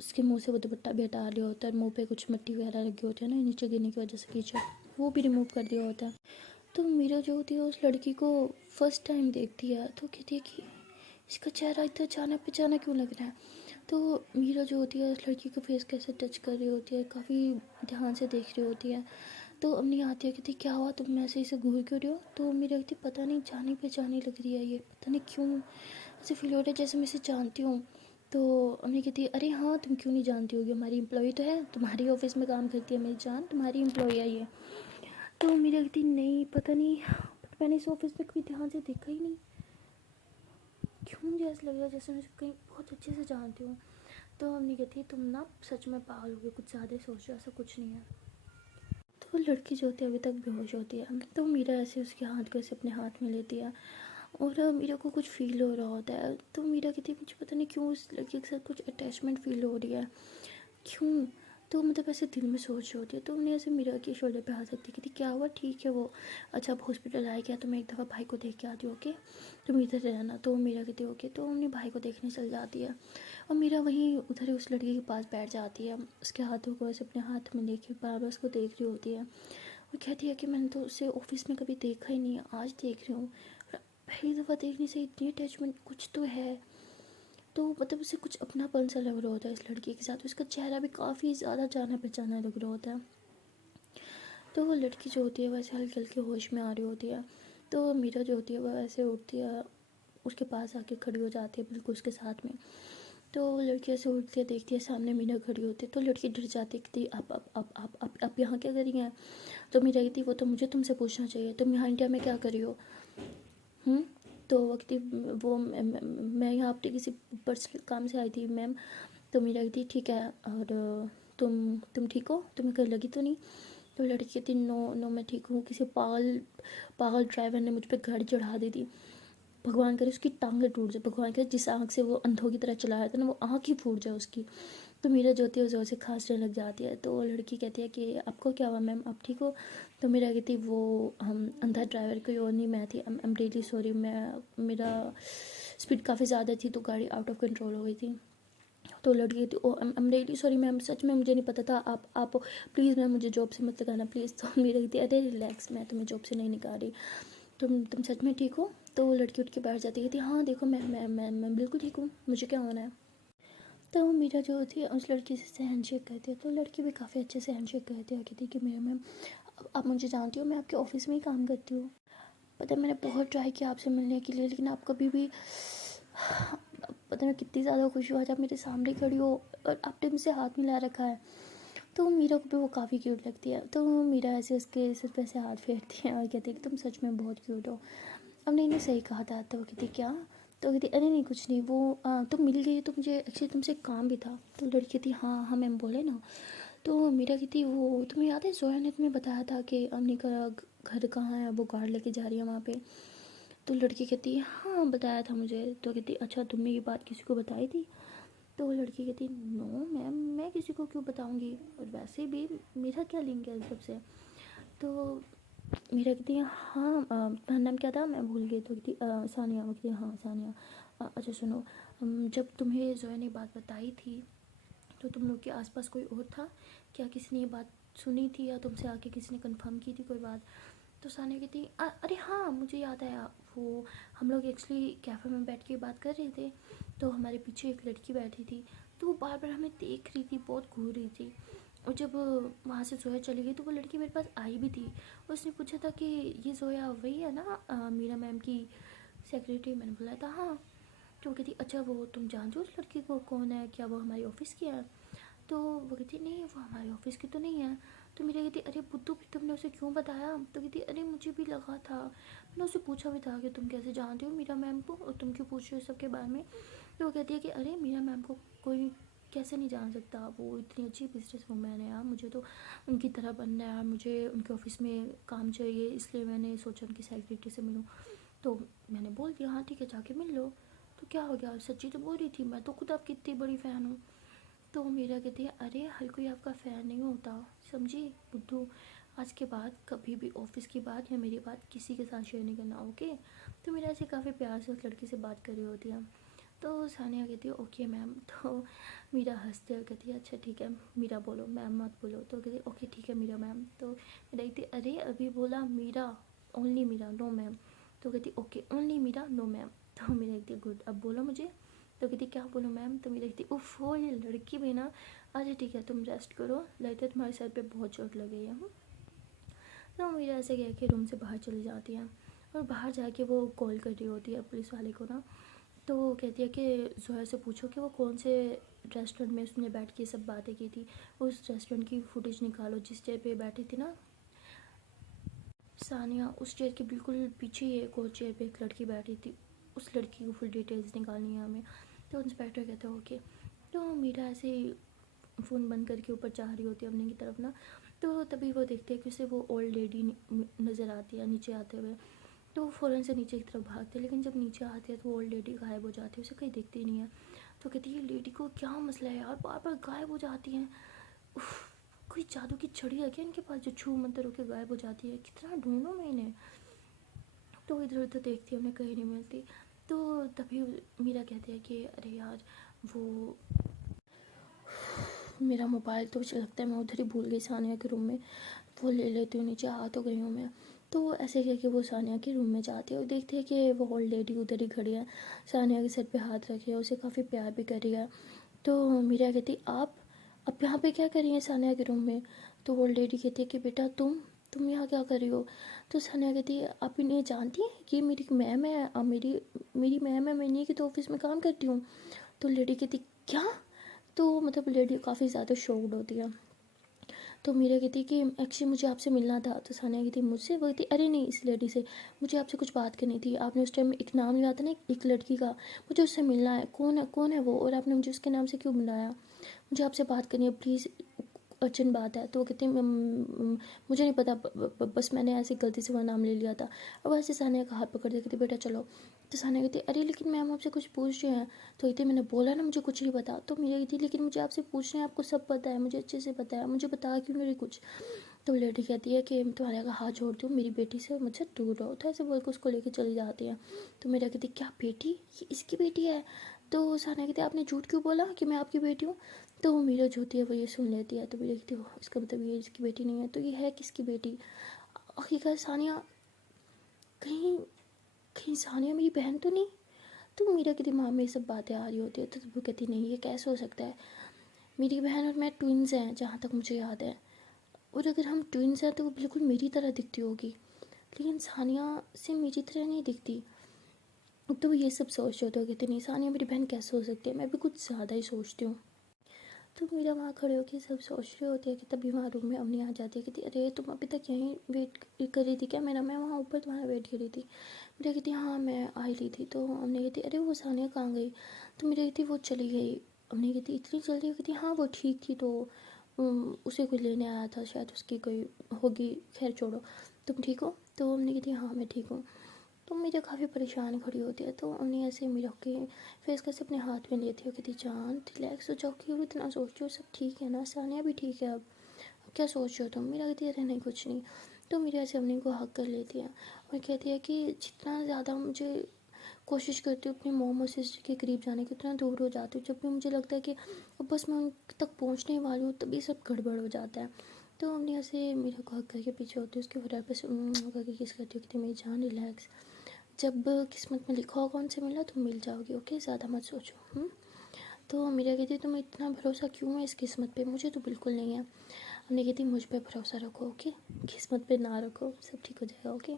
उसके मुंह से वो दुपट्टा भी हटा लिया होता है, मुंह पे कुछ मिट्टी वगैरह लगी होती है ना नीचे गिरने की वजह से कीचड़, वो भी रिमूव कर दिया होता है। तो मीरा जो होती है उस लड़की को फर्स्ट टाइम देखती है तो कहती है कि इसका चेहरा इतना जाना पहचाना क्यों लग रहा है। तो मीरा जो होती है उस लड़की को फेस कैसे टच कर रही होती है, काफ़ी ध्यान से देख रही होती है। तो अम्मी आती है, कहती क्या हुआ, तुम ऐसे इसे घूर क्यों रही हो। तो मीरा कहती पता नहीं जानी पहचानी लग रही है, ये पता नहीं क्यों ऐसे फील हो रहा है जैसे मैं इसे जानती हूँ। तो अम्मी कहती है अरे हाँ तुम क्यों नहीं जानती होगी, हमारी एम्प्लॉय तो है, तुम्हारी ऑफिस में काम करती है मेरी जान, तुम्हारी एम्प्लॉय है ये। तो मीरा कहती नहीं पता नहीं, मैंने इस ऑफिस में कभी ध्यान से देखा ही नहीं, क्यों मुझे ऐसा लग रहा है जैसे मैं कहीं बहुत अच्छे से जानती हूँ। तो अम्मी कहती है तुम ना सच में पागल हो गए, कुछ ज़्यादा सोच रहे हो, ऐसा कुछ नहीं है। तो लड़की जो होती है अभी तक बेहोश होती है। तो मीरा ऐसे उसके हाथ को ऐसे अपने हाथ में लेती है और मीरा को कुछ फील हो रहा होता है। तो मीरा कहती है मुझे पता नहीं क्यों उस लड़की के साथ कुछ अटैचमेंट फील हो रही है, क्यों। तो मतलब ऐसे दिल में सोच रही होती है। तो उन्हें ऐसे मीरा के शोल्डर पे हाथ रखती कहती क्या हुआ, ठीक है वो, अच्छा अब हॉस्पिटल आए क्या, तो मैं एक दफ़ा भाई को देख के आती हूँ, ओके तुम इधर रहना। तो मीरा कहती ओके। तो अपने भाई को देखने चल जाती है और मीरा वहीं उधर ही उस लड़की के पास बैठ जाती है, उसके हाथों को ऐसे अपने हाथ में लेके बार बार उसको देख रही होती है। वो कहती है कि मैंने तो उसे ऑफिस में कभी देखा ही नहीं है, आज देख रही हूँ, पहली दफ़ा देखने से इतनी अटैचमेंट, कुछ तो है। तो मतलब उसे कुछ अपनापन सा लग रहा होता है इस लड़की के साथ, उसका चेहरा भी काफ़ी ज़्यादा जाना पहचाना लग रहा होता है। तो वो लड़की जो होती है वैसे हल्के हल्के होश में आ रही होती है। तो मीरा जो होती है वह ऐसे उठती है, उसके पास आके खड़ी हो जाती है बिल्कुल उसके साथ में। तो लड़की ऐसे उठती है, देखती है सामने मीरा खड़ी होती है। तो लड़की डर जाती है, कहती आप यहाँ क्या कर रही हैं। तो मीरा कहती वो तो मुझे तुमसे पूछना चाहिए, तुम यहाँ इंडिया में क्या कर रही हो। तो वक्त वो मैं यहाँ अपने किसी पर्सनल काम से आई थी मैम। तो मेरा कहती ठीक है, और तुम ठीक हो, तुम्हें कहीं लगी तो नहीं। तो लड़की कहती नो नो मैं ठीक हूँ, किसी पागल पागल ड्राइवर ने मुझ पर गाड़ी चढ़ा दी थी, भगवान करे उसकी टांगें टूट जाए, भगवान करे जिस आँख से वो अंधों की तरह चलाया था ना वो आँख ही फूट जाए उसकी। तो मीरा जो होती है ज़ोर से खांसने लग जाती है। तो लड़की कहती है कि आपको क्या हुआ मैम, आप ठीक हो। तो मीरा कहती वो हम अंधा ड्राइवर कोई और नहीं मैं थी, आई एम रियली सॉरी, मैं मेरा स्पीड काफ़ी ज़्यादा थी तो गाड़ी आउट ऑफ कंट्रोल हो गई थी। तो लड़की कहती oh I am really sorry ma'am, सच में मुझे नहीं पता था, आप प्लीज़ मैम मुझे जॉब से मत लगाना प्लीज़। तो मीरा कहती अरे रिलैक्स, मैं तुम्हें जॉब से नहीं निकाल रही, तुम सच में ठीक हो। तो वो लड़की उठ के बैठ जाती है, कहती हाँ देखो मैं बिल्कुल ठीक हूँ, मुझे क्या होना है। तो मीरा जो थी उस लड़की से हैंडशेक करती है। तो लड़की भी काफ़ी अच्छे से हैंडशेक करती है, कहती कि मेरा मैम आप मुझे जानती हो, मैं आपके ऑफिस में ही काम करती हूँ, पता है मैंने बहुत ट्राई किया आपसे मिलने के लिए, लेकिन आप कभी भी, पता मैं कितनी ज़्यादा खुश हुआ जब मेरे सामने खड़ी हो और आपने मुझसे हाथ मिला रखा है। तो मीरा को भी वो काफ़ी क्यूट लगती है। तो मीरा ऐसे उसके सिर पे से हाथ फेरती है और कहती है कि तुम सच में बहुत क्यूट हो। अब नहीं सही कहा था। तो वो कहती क्या, तो कहती अरे नहीं कुछ नहीं, वो तुम मिल गई तो मुझे एक्चुअली तुमसे एक काम भी था। तो लड़की कहती हाँ हाँ मैम बोले ना। तो मीरा कहती वो तुम्हें याद है जोया ने तुम्हें बताया था कि अम्मी का घर कहाँ है, वो गार्ड लेके जा रही है वहाँ पे। तो लड़की कहती है हाँ बताया था मुझे। तो कहती अच्छा तुमने ये बात किसी को बताई थी। तो वो लड़की कहती नो मैम, मैं किसी को क्यों बताऊंगी, और वैसे भी मेरा क्या लिंक है इस सबसे। तो मीरा कहती है हाँ तुम्हारा नाम क्या था मैं भूल गई। तो कहती सानिया। वो कहती हाँ सानिया। अच्छा सुनो, जब तुम्हें जोया ने बात बताई थी तो तुम लोग के आसपास कोई और था क्या, किसी ने ये बात सुनी थी या तुमसे आके किसी ने कंफर्म की थी कोई बात। तो सानिया कहती अरे हाँ मुझे याद आया, वो हम लोग एक्चुअली कैफ़े में बैठ के बात कर रहे थे, तो हमारे पीछे एक लड़की बैठी थी, तो वो बार बार हमें देख रही थी, बहुत घूर रही थी, और जब वहाँ से जोया चली गई तो वो लड़की मेरे पास आई भी थी। उसने पूछा था कि ये जोया वही है ना मीरा मैम की सेक्रेटरी। मैंने बोला था हाँ। तो वो कहती अच्छा वो तुम जानते हो उस लड़की को, कौन है, क्या वो हमारे ऑफिस की है। तो वो कहती नहीं वो हमारे ऑफिस की तो नहीं है। तो मेरा कहती अरे बुद्धू फिर तुमने उसे क्यों बताया। तो कहती अरे मुझे भी लगा था, मैंने उससे पूछा भी था कि तुम कैसे जानते हो मीरा मैम को और तुम क्यों पूछ रहे हो सबके बारे में। तो वो कहती है कि अरे मीरा मैम को कोई कैसे नहीं जान सकता, वो इतनी अच्छी बिजनेस वूमेन है यार, मुझे तो उनकी तरह बनना है यार, मुझे उनके ऑफिस में काम चाहिए, इसलिए मैंने सोचा उनकी सेक्रेटरी से मिलूँ। तो मैंने बोल दिया हाँ ठीक है जाके मिल लो। तो क्या हो गया, सच्ची तो बोल रही थी, मैं तो खुद आपकी इतनी बड़ी फ़ैन हूँ। तो मेरा कहती है अरे हर कोई आपका फ़ैन नहीं होता, समझी बुद्धू, आज के बाद कभी भी ऑफिस की बात या मेरी बात किसी के साथ शेयर नहीं करना, ओके। तो मेरा ऐसे काफ़ी प्यार से उस लड़की से बात कर रही होती है। तो सानिया कहती है ओके मैम। तो मीरा हंसते हुए कहती है अच्छा ठीक है मीरा बोलो, मैम मत बोलो। तो कहती है ओके ठीक है मीरा मैम। तो मीरा कहती है अरे अभी बोला Meera, only Meera, no ma'am. तो कहती okay only Meera, no ma'am. तो मीरा कहती गुड, अब बोलो मुझे। तो कहती क्या बोलो मैम। तो मीरा कहती उफ हो ये लड़की भी ना। अच्छा ठीक है तुम रेस्ट करो, लगता है तुम्हारे सर पे बहुत चोट लगी है। तो मीरा ऐसे कह के रूम से बाहर चली जाती है और बाहर जाके वो कॉल कर रही होती है पुलिस वाले को ना। तो वो कहती है कि जोया से पूछो कि वो कौन से रेस्टोरेंट में उसने बैठ के सब बातें की थी, उस रेस्टोरेंट की फुटेज निकालो जिस चेयर पे बैठी थी ना सानिया, उस चेयर के बिल्कुल पीछे ही एक और चेयर पे एक लड़की बैठी थी, उस लड़की को फुल डिटेल्स निकालनी है हमें। तो इंस्पेक्टर कहते हैं ओके। तो मीरा ऐसे ही फ़ोन बंद करके ऊपर जा रही होती है अपने की तरफ ना। तो तभी वो देखते हैं कि उसे वो ओल्ड लेडी नज़र आती है नीचे आते हुए। तो वो फ़ौरन से नीचे की तरफ भागते हैं, लेकिन जब नीचे आते हैं तो ओल्ड लेडी गायब हो जाती है, उसे कहीं दिखती नहीं है। तो कहती है लेडी को क्या मसला है यार, बार बार गायब हो जाती हैं। उफ, कोई जादू की छड़ी है क्या इनके पास जो छू मंतर होकर गायब हो जाती है, कितना ढूंढूं मैं इन्हें। तो इधर उधर देखती है, उन्हें कहीं नहीं मिलती। तो तभी मीरा कहती है कि अरे यार वो मेरा मोबाइल तो मुझे लगता है मैं उधर ही भूल गई सानिया के रूम में, वो ले लेती हूँ, नीचे आ तो गई हूँ मैं। तो ऐसे कह के वो सानिया के रूम में जाती है और देखती है कि वो ओल्ड लेडी उधर ही खड़ी है, सानिया के सर पे हाथ रखे है, उसे काफ़ी प्यार भी कर रही है। तो मीरा कहती आप यहाँ पे क्या कर रही हैं सानिया के रूम में। तो ओल्ड लेडी कहती है कि बेटा तुम यहाँ क्या कर रही हो। तो सानिया कहती है आप इन्हें जानती हैं कि मेरी मैम है, मेरी मैम है, मैं इन्हीं के तो ऑफिस में काम करती हूँ। तो लेडी कहती क्या। तो मतलब लेडी काफ़ी ज़्यादा शॉक्ड होती है। तो मीरा कहती कि एक्चुअली मुझे आपसे मिलना था। तो सानिया कहती मुझसे, वो कहती अरे नहीं इस लेडी से, मुझे आपसे कुछ बात करनी थी। आपने उस टाइम एक नाम लिया था ना एक लड़की का, मुझे उससे मिलना है, कौन है वो, और आपने मुझे उसके नाम से क्यों बुलाया, मुझे आपसे बात करनी है प्लीज़, अर्जेंट बात है। तो वो कहती मुझे नहीं पता, बस मैंने ऐसे गलती से वो नाम ले लिया था। और वैसे सानिया का हाथ पकड़ दिया, कहती बेटा चलो। तो सानिया कहती अरे लेकिन मैम आपसे कुछ पूछ रहे हैं। तो कहती मैंने बोला ना मुझे कुछ नहीं पता। तो मेरी कहती लेकिन मुझे आपसे पूछना है, आपको सब पता है, मुझे अच्छे से पता है, मुझे बता क्यों नहीं रही कुछ। तो लेडी कहती है कि तुम्हारे का हाथ जोड़ती हूँ, मेरी बेटी से मुझसे दूर रहो। तो ऐसे बोल के उसको लेके चली जाती है। तो मेरा कहती क्या बेटी, ये इसकी बेटी है। तो सानिया कहती आपने झूठ क्यों बोला कि मैं आपकी बेटी हूँ। तो मीरा जो होती है वो ये सुन लेती है। तो मेरी कहती हो इसका मतलब ये इसकी बेटी नहीं है, तो ये है किसकी बेटी। हकीकत सानिया कहीं कहीं सानिया मेरी बहन तो नहीं। तो मीरा के दिमाग में ये सब बातें आ रही होती है। तो वो कहती नहीं ये कैसे हो सकता है, मेरी बहन और मैं ट्विन्स हैं जहाँ तक मुझे याद है, और अगर हम ट्विन्स हैं तो वो बिल्कुल मेरी तरह दिखती होगी, लेकिन सानिया से मेरी तरह नहीं दिखती। तो वो ये सब सोच रहे थे, कहते नहीं सानिया मेरी बहन कैसे हो सकती है, मैं भी कुछ ज़्यादा ही सोचती हूँ। तो मीरा वहाँ खड़े होकर सब सोच रही होती है कि तभी वहाँ रूम में अम्मी आ जाती है, कहती अरे तुम अभी तक यहीं वेट कर रही थी क्या मेरा, मैं वहाँ ऊपर तुम्हारा वेट कर रही थी। मेरा कहती हाँ मैं आई ली थी। तो अम्मी कहती अरे वो सानिया कहाँ गई। तो मेरी कहती वो चली गई। अम्मी कहती इतनी जल्दी, कहती हाँ वो ठीक थी, तो उसे कोई लेने आया था शायद, उसकी कोई होगी, खैर छोड़ो, तुम ठीक हो। तो अम्मी कहती हाँ मैं ठीक हूँ। तो मेरा काफ़ी परेशान खड़ी होती है। तो उन्हें ऐसे मेरा के फेस कैसे अपने हाथ में लेती हो, कहती जान रिलैक्स हो जाओ, क्यों इतना सोच रही हो, सब ठीक है ना, सानिया भी ठीक है, अब क्या सोच रहे हो तुम। मेरा कहती है अरे नहीं कुछ नहीं। तो मेरे ऐसे अपने को हक कर लेती है और कहती है कि जितना ज़्यादा मुझे कोशिश करती हूँ अपनी मोम और सिस्टर के करीब जाने की, उतना दूर हो जाती हूँ। जब भी मुझे लगता है कि अब बस मैं उन तक पहुँचने वाली हूँ तभी सब गड़बड़ हो जाता है। तो हमने ऐसे मेरे को हक करके पीछे होती है, उसके वजह पर करके किस करती हूँ, कहती मेरी जान रिलैक्स, जब किस्मत में लिखा होगा उनसे मिला तो मिल जाओगी, ओके ज़्यादा मत सोचो। तो मीरा कहती तुम्हें इतना भरोसा क्यों है इस किस्मत पे, मुझे तो बिल्कुल नहीं है। हमने कहती मुझ पे भरोसा रखो, ओके, किस्मत पे ना रखो, सब ठीक हो जाएगा, ओके।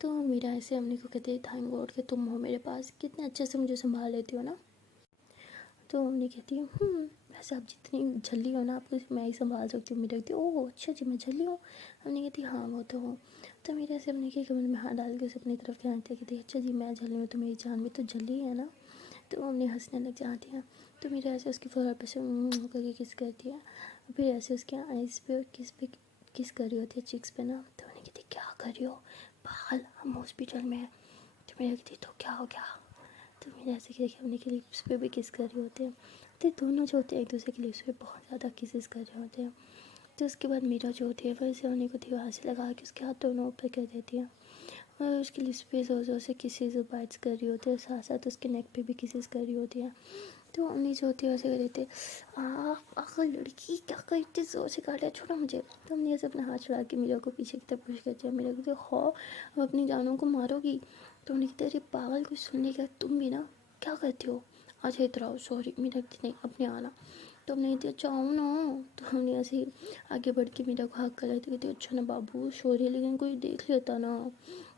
तो मीरा ऐसे हमने को कहती है थैंक गॉड कि तुम हो मेरे पास, कितने अच्छे से मुझे संभाल लेती हो ना। तो मम्मी कहती है वैसे आप जितनी झल्ली हो ना, आपको मैं ही संभाल सकती हूँ। मेरी कहती ओह अच्छा जी मैं झल्ली हूँ। हमने कहती हाँ वो तो हूँ। तो मेरे ऐसे हमने की कमर में हाथ डाल के उसे अपनी तरफ खींचते कहती अच्छा जी मैं झल्ली हूँ, तो मेरी जान भी तो झल्ली है ना। तो मम्मी हंसने लग जाती है। तो मेरे ऐसे उसकी फोrehead पे से करके किस करती है, फिर ऐसे उसके आइज़ पे और किस कर रही होती है चिक्स पे ना। तो उन्हें कहती क्या कर रही हो, बाल हम हॉस्पिटल में है। तो मेरे कहती तो क्या हो गया। तो मेरे ऐसे करके अपने के लिप्स पे भी किस कर रहे होते हैं। तो दोनों जो होते हैं एक दूसरे के लिप्स पे बहुत ज़्यादा किसेस कर रहे होते हैं। तो उसके बाद मीरा जो होती है वो ऐसे उन्हीं को दीवार से लगा के उसके हाथ दोनों ऊपर कर देती है और उसकी लिप्स पे ज़ोर ज़ोर से किसेस बाइट्स कर रही होती है, साथ साथ उसके नेक पे भी किसेस कर रही होती है। तो अम्मी जो होती है वैसे कर रही थी, आखिर लड़की क्या करती ज़ोर से काटा, छोड़ा मुझे। तो अम्मी ऐसे अपना हाथ छुड़ा के मीरा को पीछे की तरफ पुश करती है। मीरा कहती है, हो अब अपनी जानों को मारोगी। तो उन्हें कहते, अरे पागल, कुछ सुनने का, तुम भी ना क्या करती हो, अच्छा इधर आओ, सॉरी। मीरा कहती, नहीं अपने आना। तो हमने कहती, अच्छा आओ ना। तो हमने ऐसे ही आगे बढ़ के मीरा को हक कर रही थी, कहती, अच्छा ना बाबू, सॉरी लेकिन कोई देख लेता ना।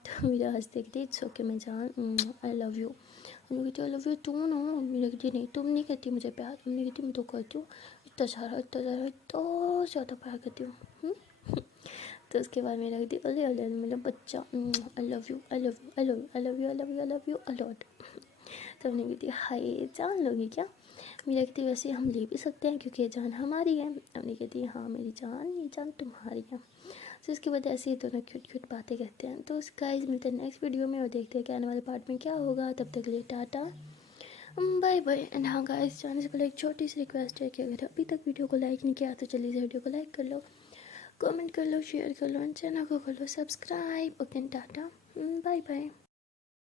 तो मीरा हंसते कहती, इट्स ओके मैं जान, आई लव यू। हम कहती, आई लव यू तू ना। मीरा कहती, नहीं तुम नहीं कहती मुझे प्यार। हमने कहती, मैं तो करती हूँ, इतना सारा इतना ज़्यादा इतना ज़्यादा प्यार करती हूँ। तो उसके बाद मेरा कहती, अले अले अले मेरा बच्चा, I love you I love you I love you I love you I love you I love you a lot. तो हमने कहती, हाय जान लोगी क्या। मेरा कहती, वैसे हम ले भी सकते हैं क्योंकि ये जान हमारी है। हमने कहती, हाँ मेरी जान, ये जान तुम्हारी है। तो उसके बाद ऐसे ही दोनों क्यूट क्यूट बातें करते हैं। तो उस गाइस मिलते हैं नेक्स्ट वीडियो में और देखते हैं कि आने वाले पार्ट में क्या होगा। तब तक के लिए टाटा बाय बाय। एंड हाँ गाइस, जाने से पहले एक छोटी सी रिक्वेस्ट है कि अगर अभी तक वीडियो को लाइक नहीं किया तो जल्दी से वीडियो को लाइक कर लो, कमेंट कर लो, शेयर कर लो एंड चैनल को कर लो subscribe. Okay tata bye bye.